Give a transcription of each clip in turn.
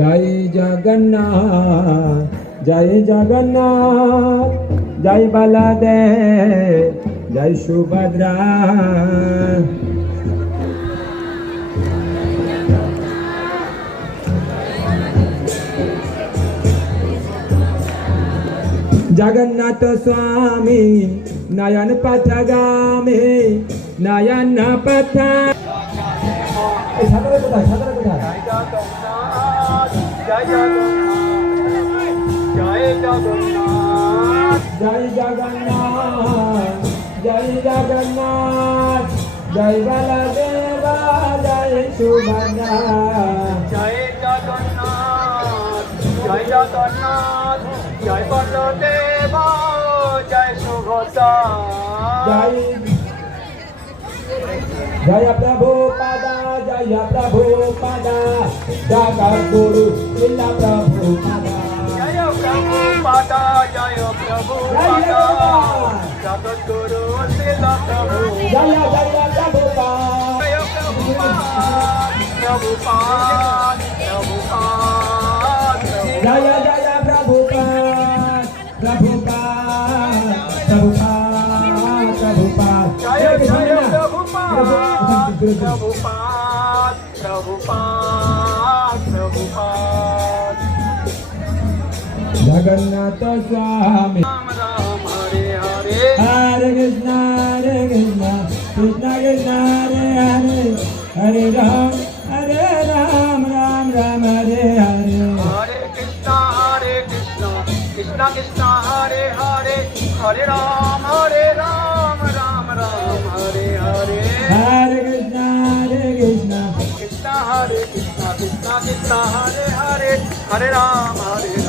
জয় জগন্নাথ জয় জগন্নাথ, জয় বলদেব, জয় সুভদ্রা। জগন্নাথ স্বামী, নয়ন পথগামী, নয়ন পথ কোথায়? কোথায়? জয় জগন্নাথ জয় জগন্নাথ জয় জগন্নাথ জয় জগন্নাথ জয় বলদেবা জয় সুভদ্রা জয় জগন্নাথ জয় জগন্নাথ জয় বলদেব জয় সুভদ্রা জয় জয় প্রভু পাদা জয় প্রভু পাদা Daga Guru, Ila Prabhu Jaya Prabhu Pada, Jaya Prabhu Pada. Jaya Guru, Ila Prabhu Jaya, Jaya, Prabhu Pada. Jaya Prabhu Pada, Prabhu Pada. Prabhupada, Prabhupada, Prabhupada, Prabhupada, Prabhupada, Prabhupada, Jagannath স্বামী রাম রাম হরে হরে হরে কৃষ্ণ হরে কৃষ্ণ কৃষ্ণ কৃষ্ণ হরে হরে হরে রাম হরে রাম রাম রাম হরে হরে হরে কৃষ্ণ হরে কৃষ্ণ কৃষ্ণ কৃষ্ণ হরে হরে হরে রাম হরে রাম রাম রাম হরে হরে হরে কৃষ্ণ হরে কৃষ্ণ কৃষ্ণ হরে কৃষ্ণ কৃষ্ণ কৃষ্ণ হরে হরে হরে রাম হরে রাম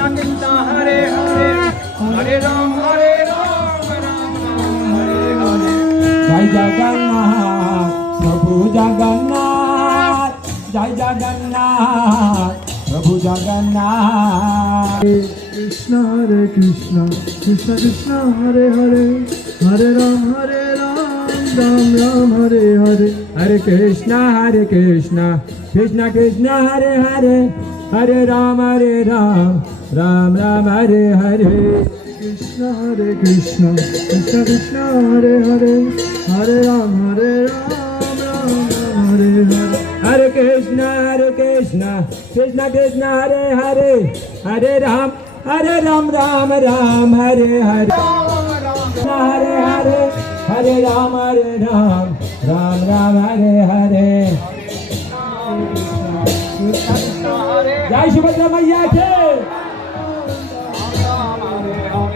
कृष्णा कृष्णा कृष्णा हरे हरे हरे राम हरे राम राम राम हरे हरे जय जगन्नाथ प्रभु जगन्नाथ जय जगन्नाथ प्रभु जगन्नाथ कृष्ण हरे कृष्ण कृष्ण कृष्ण हरे हरे हरे राम हरे राम राम राम हरे हरे हरे कृष्णा हरे कृष्णा कृष्णा कृष्णा हरे हरे हरे राम हरे राम राम राम हरे हरे। कृष्ण हरे कृष्ण कृष्ण कृष्ण हरे हरे। हरे राम हरे राम राम राम हरे हरे। हरे कृष्णा हरे कृष्णा कृष्णा कृष्णा हरे हरे। हरे राम हरे राम राम राम हरे हरे। हरे हरे हरे राम हरे राम राम राम हरे हरे। जय सुभद्रा मैया के।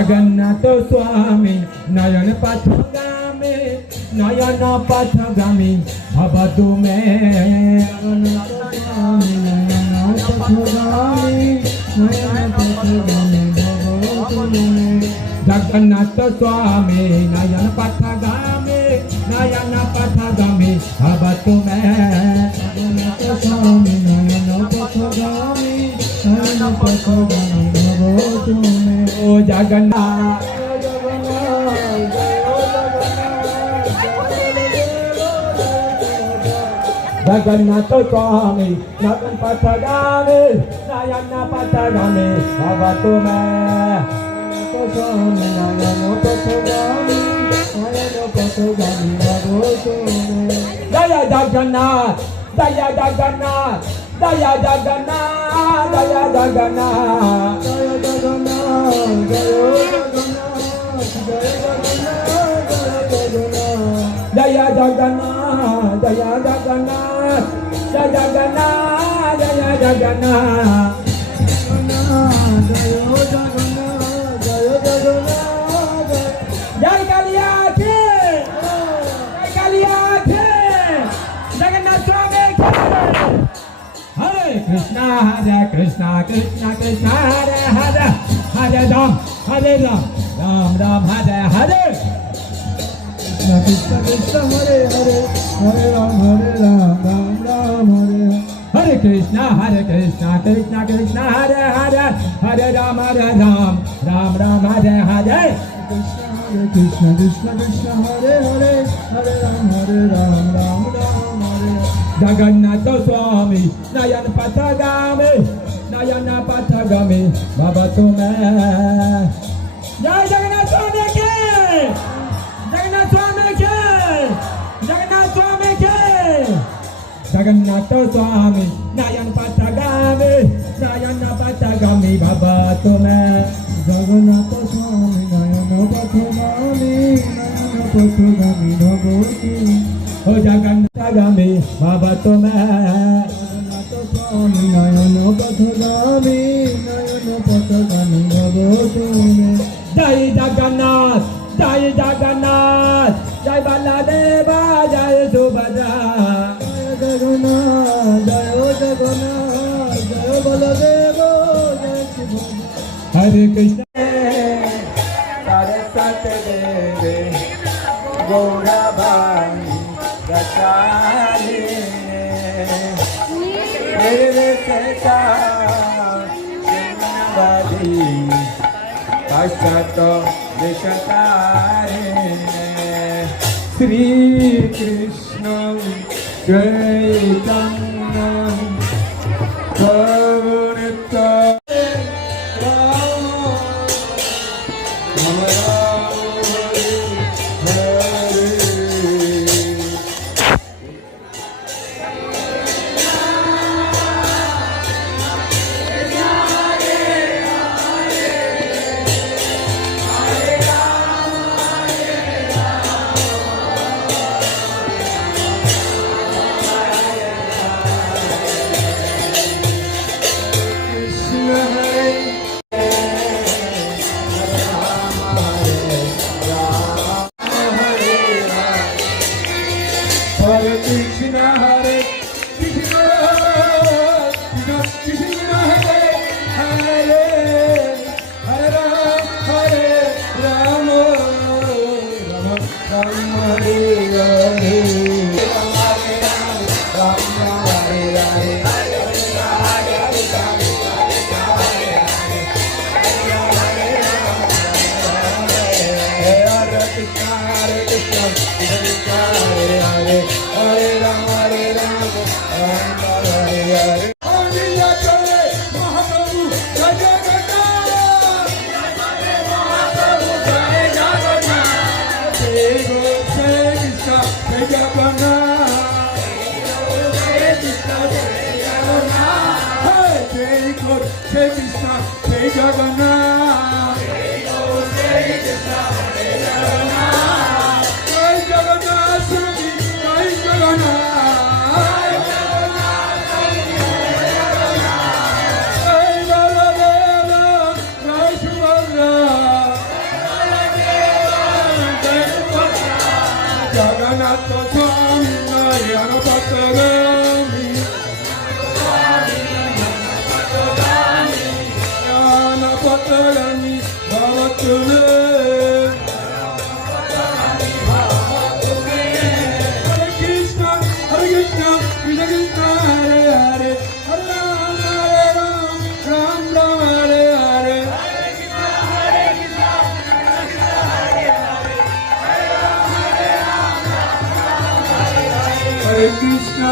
जगन्नाथ स्वामी नयन पथगामी नयन पथगामी हब तुमे जगन्नाथ स्वामी नयन पथगामी नयन पथगामी हब तुमे जगन्नाथ स्वामी नयन पथगामी नयन पथगामी। ओ जगन्नाथ स्वामी नगन पथ गावे नयन पथ गावे बाबा तो मैं तो स्वामी नयन पथ गावे नयन पथ गावे अब तो दया जगन्नाथ दया जगन्नाथ दया जगन्नाथ दया Jagannath. Jaya Jagannath, Jaya Jagannath, Jaya Jagannath, Jaya Jagannath. Jai Kaliya ki, Jai Kaliya ki, Jagannath Swami ki. Hare Krishna, Hare Krishna, Krishna Krishna, Hare Hare. হরে রাম হরে রাম রাম রাম হরে হরে কৃষ্ণ কৃষ্ণ হরে হরে হরে রাম হরে রাম রাম রাম হরে হরে কৃষ্ণ হরে কৃষ্ণ কৃষ্ণ কৃষ্ণ হরে হরে হরে রাম হরে রাম রাম রাম হরে হরে কৃষ্ণ হরে কৃষ্ণ কৃষ্ণ কৃষ্ণ হরে হরে হরে রাম হরে রাম রাম রাম হরে জগন্নাথ স্বামী নয়ন পথগামী नारायण पथगमे भवतु मे जय जगन्नाथ स्वामी के जगन्नाथ स्वामी के जगन्नाथ स्वामी के जगन्नाथ स्वामी नारायण पथगमे नारायण पथगमे भवतु मे जगन्नाथ स्वामी नारायण पथगमे नारायण पथगमे भवतु ओ जगन्नाथ गमे भवतु मे নয়ন পথগামী নয়ন পথগামী ভগবতী জয় জগন্নাথ জয় জগন্নাথ জয় বলদেবা জয় সুভদ্রা জয় জগন্নাথ জয় জগন্নাথ জয় বলদেব জয় সুভদ্রা হরে কৃষ্ণ सरस्वत देवे गौरवाणी रसालिने निर्विशेषा शून्यवादी पश्चात दिशतारे श्रीकृष्ण चैतन्य Krishna, Hare Krishna, Krishna Take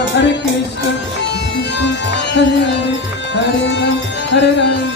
Hare Krishna, Hare Hare, Hare Ram, Hare Ram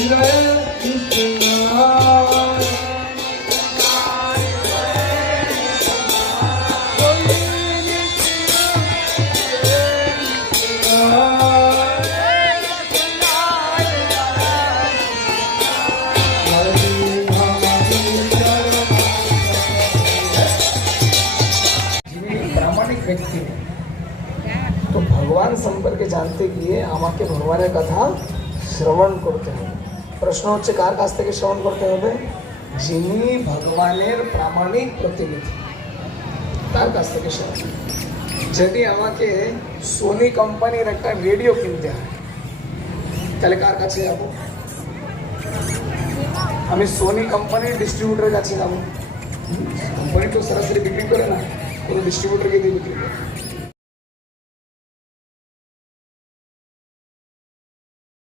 Hidayet জানতে গিয়ে আমাকে ভগবানের কথা শ্রবণ করতে হবে। প্রশ্ন হচ্ছে, কার কাছ থেকে শ্রবণ করতে হবে? যিনি ভগবানের প্রামাণিক প্রতিনিধি, তার কাছ থেকে শ্রবণ যদি আমাকে সোনি কোম্পানির একটা রেডিও কিনতে হয়, তাহলে কার কাছে যাব? আমি সোনি কোম্পানির ডিস্ট্রিবিউটরের কাছে যাব। কোম্পানি তো সরাসরি বিক্রি করে না, কোনো ডিস্ট্রিবিউটরকে দিয়ে বিক্রি করে।